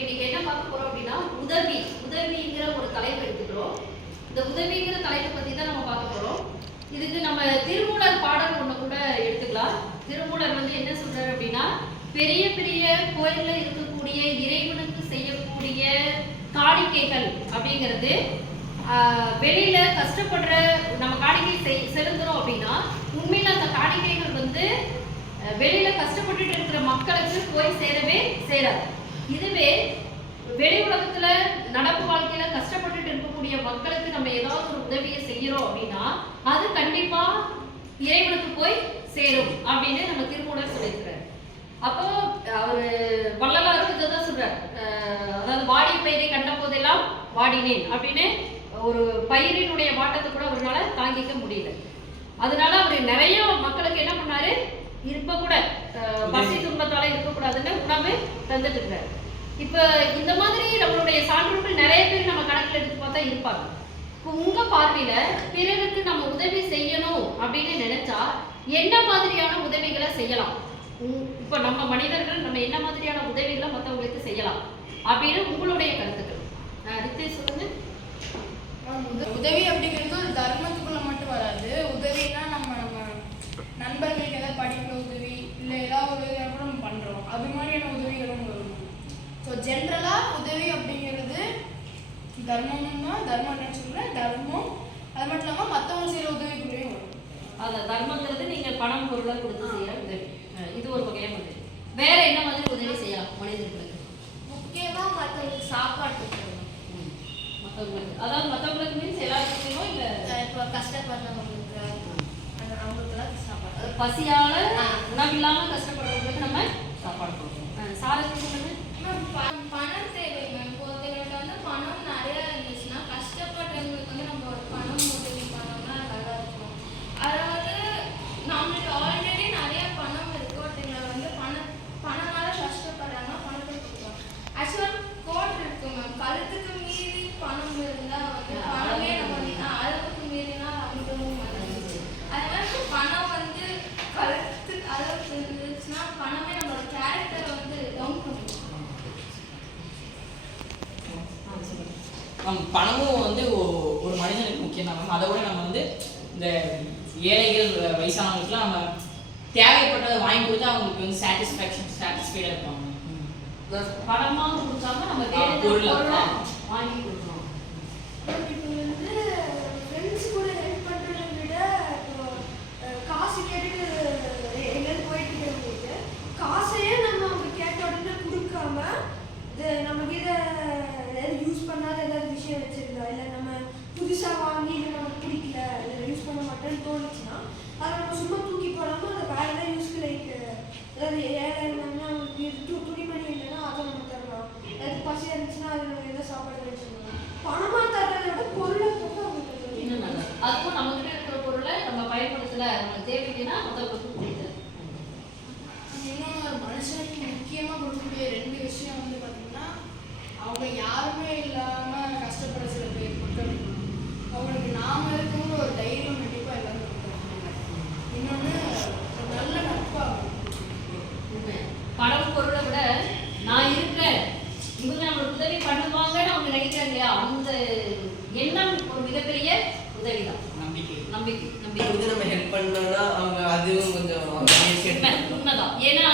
இன்னைக்கு என்ன பார்க்க போறோம் அப்படின்னா உதவிங்கிற ஒரு தலைப்பு எடுத்துக்கிறோம். இந்த உதவிங்கிற தலைப்பை பத்தி தான் நம்ம பார்க்க போறோம். இதுக்கு நம்ம திருமூலர் பாடல் ஒண்ணு கூட எடுத்துக்கலாம். திருமூலர் என்ன சொல்றாரு அப்படின்னா, பெரிய பெரிய கோயில்ல இருக்கக்கூடிய இறைவனுக்கு செய்யக்கூடிய காணிக்கைகள் அப்படிங்கிறது வெளியில கஷ்டப்படுற நம்ம காணிக்கை செலுத்துறோம் அப்படின்னா உண்மையில அந்த காணிக்கைகள் வெளியில கஷ்டப்பட்டுட்டு இருக்கிற மக்களுக்கு போய் சேரவே சேராது. இதுவே வெளி உலகத்துல நடப்பு வாழ்க்கையில கஷ்டப்பட்டுட்டு இருக்கக்கூடிய மக்களுக்கு நம்ம ஏதாவது ஒரு உதவியை செய்யறோம் அப்படின்னா அது கண்டிப்பா இறைவனுக்கு போய் சேரும் அப்படின்னு நம்ம திருமூலர் சொல்லியிருக்கிறார். அப்போ அவரு வள்ளலாரும் இதைதான் சொல்றாரு. அதாவது வாடி பயிரை கண்ட போதெல்லாம் வாடினேன் அப்படின்னு ஒரு பயிரினுடைய வாட்டத்தை கூட அவரால தாங்கிக்க முடியல. அதனால அவர் நிறைய மக்களுக்கு என்ன பண்ணாரு, இப்ப கூட பசி துன்பத்தால இருக்கக்கூடாதுன்னு உணவு தந்துட்டு இருக்காரு. இப்ப இந்த மாதிரி நம்மளுடைய சான்றோர்கள் நிறைய பேர் நம்ம கணக்குல எடுத்து பார்த்தா இருப்பாங்க. உங்க பார்வையில பிறருக்கு நம்ம உதவி செய்யணும் அப்படின்னு நினைச்சா என்ன மாதிரியான உதவிகளை செய்யலாம்? இப்ப நம்ம மனிதர்கள் நம்ம என்ன மாதிரியான உதவிகளை மற்றவங்களுக்கு செய்யலாம் அப்படின்னு உங்களுடைய கருத்துக்கள் ரித்தேஷ் சொல்லுங்க. உதவி அப்படிங்கிறது ஒரு தர்மத்துக்குள்ள மட்டும் வராது. உதவினா நம்ம நண்பர்களுக்கு ஏதாவது படிக்கிற உதவி இல்லை ஏதாவது உதவியாக கூட நம்ம பண்றோம், அது மாதிரியான உதவிகளும் வரும். ஸோ ஜென்ரலா உதவி அப்படிங்கிறது தர்மம் தான். தர்மம் சொல்றேன், தர்மம். அது மட்டும் இல்லாம மற்றவங்க செய்யற உதவிக்குள்ளேயும் வரும். அந்த தர்மங்கிறது நீங்க பணம் பொருளை கொடுத்து செய்யற உதவி, இது ஒரு வகையான உதவி. வேற என்ன மாதிரி உதவி செய்யலாம் மனிதர்களுக்கு? முக்கியமா மற்றவங்களுக்கு சாப்பாடு மற்றவங்களுக்கு, அதாவது மற்றவங்களுக்கு மீன்ஸ் எல்லாருக்கும் இல்ல இப்போ கஷ்டப்படுறவங்களுக்கு அவங்களுக்குலாம் சாப்பாடு, பசியால உணவில்லாம கஷ்டப்படுறவங்களுக்கு நம்ம சாப்பாடு கொடுக்கணும். சாரதி சொல்லுங்க. பணம் தேவை மேம். இப்போ ஒருத்தவங்களுக்கு பணம் நிறைய இருந்துச்சுன்னா கஷ்டப்படுறவங்களுக்கு நம்ம ஒரு பணம் உதவி பண்ணோம்னா நல்லா இருக்கும். அதாவது நம்மளுக்கு ஆல்ரெடி நிறைய பணம் இருக்கு, ஒருத்தவங்களை பணனால கஷ்டப்படுறாங்கன்னா பணத்தை கொடுக்கலாம். ஆக்சுவலாக கோட் இருக்கு மேம், கழுத்துக்கு மீறி பணம் இருந்தா பணமே நம்ம அளவுக்கு மீறினா அமிர்தமும் மறந்துச்சு. அதனால பணம் கழுத்து அளவுக்கு இருந்துச்சுன்னா பணமே நம்மளோட கேரக்டரை டவுன் பண்ணும். பணமும் ஒரு மனிதனுக்கு முக்கியம் தான் மேம். அதை விட நம்ம இந்த ஏழைகள் வயசானவங்களுக்குலாம் நம்ம தேவைப்பட்டதை வாங்கி கொடுத்தா அவங்களுக்கு சாட்டிஸ்ஃபைடாக இருப்பாங்க. பணமா கொடுத்தாம நம்ம பொருள் வாங்கி கொடுக்கணும். ஃப்ரெண்ட்ஸ் கூட ஹெல்ப் பண்ணுறதை விட காசு கேட்டுட்டு எங்கேருந்து போயிட்டு இருக்கிறவங்களுக்கு காசையே நம்ம அவங்க கேட்ட உடனே கொடுக்காம நம்ம வீட ஏதாவது யூஸ் பண்ணாத ஏதாவது விஷயம் வச்சிருந்தா இல்லை நம்ம புதுசாக வாங்கி இல்லை நமக்கு பிடிக்கல இல்லை யூஸ் பண்ண மாட்டேன்னு தோணுச்சுன்னா அதை நம்ம சும்மா தூக்கி போடாமல் அதை வேற ஏதாவது யூஸ்க்கு லைக் அதாவது ஏழை இருந்தாங்கன்னா அவங்களுக்கு துணிமணி இல்லைன்னா அதை நம்ம தரலாம். ஏதாவது பசி இருந்துச்சுன்னா அதை நம்ம எதாவது சாப்பாடு வச்சுக்கலாம். பணமாக தர்றதை விட பொருளை போட்டு அவங்களுக்கு இன்னும் நல்லா அதுவும் நம்மகிட்ட இருக்கிற பொருளை நம்ம பயன்படுத்தல நம்மளுக்கு தேவைக்குன்னா மற்றவங்களுக்கு கொடுக்குது. இன்னும் மனுஷனுக்கு முக்கியமாக கொடுக்கக்கூடிய ரெண்டு விஷயம் பார்த்தீங்கன்னா, அவங்க யாருமே இல்லாமல் கஷ்டப்படுற சில பேர் மக்கள் அவங்களுக்கு நாம இருக்கணும்னு ஒரு தைரியம் கண்டிப்பாக எல்லாரும் கொடுக்குறாங்க. இன்னொன்று நல்ல நட்பாகும். பணம் பொருளை விட நான் இருக்கிறேன், இவங்க நம்மளுக்கு உதவி பண்ணுவாங்கன்னு அவங்க நினைக்கிறாங்க இல்லையா, அந்த எண்ணம் ஒரு மிகப்பெரிய உதவிதான். நம்பிக்கை நம்ம ஹெல்ப் பண்ணோம்னா அவங்க அதுவும் கொஞ்சம் உண்மைதான். ஏன்னா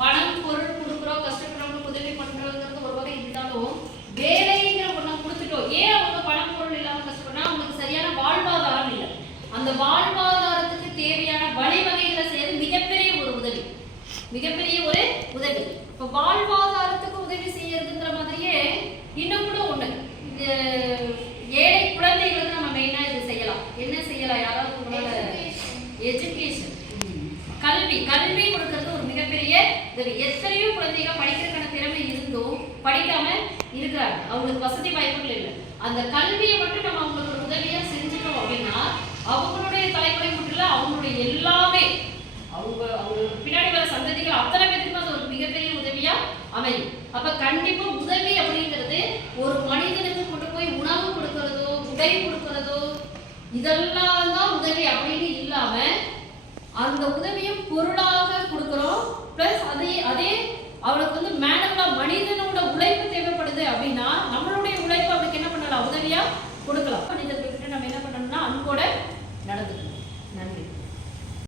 பணம் பொருள் கொடுக்குறோம், கஷ்டப்படுறவங்களுக்கு உதவி பண்றோங்கிறது ஒரு வகை இருந்தாலும் வேலைங்கிற ஒண்ணு கொடுத்துட்டோம். ஏன் அவங்க பணம் பொருள் இல்லாம கஷ்டப்படுறா, அவங்களுக்கு சரியான வாழ்வாதாரம் இல்லை. அந்த வாழ்வாதாரத்துக்கு தேவையான வழிவகைகளை செய்யறது மிகப்பெரிய ஒரு உதவி. இப்ப வாழ்வாதாரத்துக்கு உதவி செய்யறதுங்கிற மாதிரியே இன்னும் கூட ஒண்ணு, இந்த ஏழை குழந்தைகளுக்கு நம்ம மெயினா இது செய்யலாம். என்ன செய்யலாம்? யாராவது உங்களால எஜுகேஷன், கல்வி கொடுக்கறது ஒரு மிகப்பெரிய உதவி. எத்தனையோ குழந்தைங்க படிக்கிறதுக்கான திறமை இருந்தும் படிக்காம இருக்கிறாங்க, அவங்களுக்கு வசதி வாய்ப்புகள் இல்லை. அந்த கல்வியை மட்டும் நம்ம அவங்களுக்கு ஒரு உதவியா செஞ்சுட்டோம் அப்படின்னா அவங்களுடைய தலைமுறை மட்டும் இல்ல, அவங்களுடைய எல்லாமே அவங்களுக்கு பின்னாடி வர சந்ததிகள் அத்தனை பேருக்கு அது ஒரு மிகப்பெரிய உதவியா அமையும். அப்ப கண்டிப்பா உதவி அப்படிங்கிறது ஒரு மனிதனுக்கு கொண்டு போய் உணவு கொடுக்கறதோ உடை கொடுக்கறதோ இதெல்லாம் தான் உதவி அப்படின்னு இல்லாம அந்த உதவியை பொருளாக கொடுக்கிறோம். பிளஸ் அதே அவனுக்கு மேனவா மனிதனோட உழைப்பு ஈஸியாக கொடுக்கலாம். மனிதர்கள்கிட்ட நம்ம என்ன பண்ணணும்னா அன்போட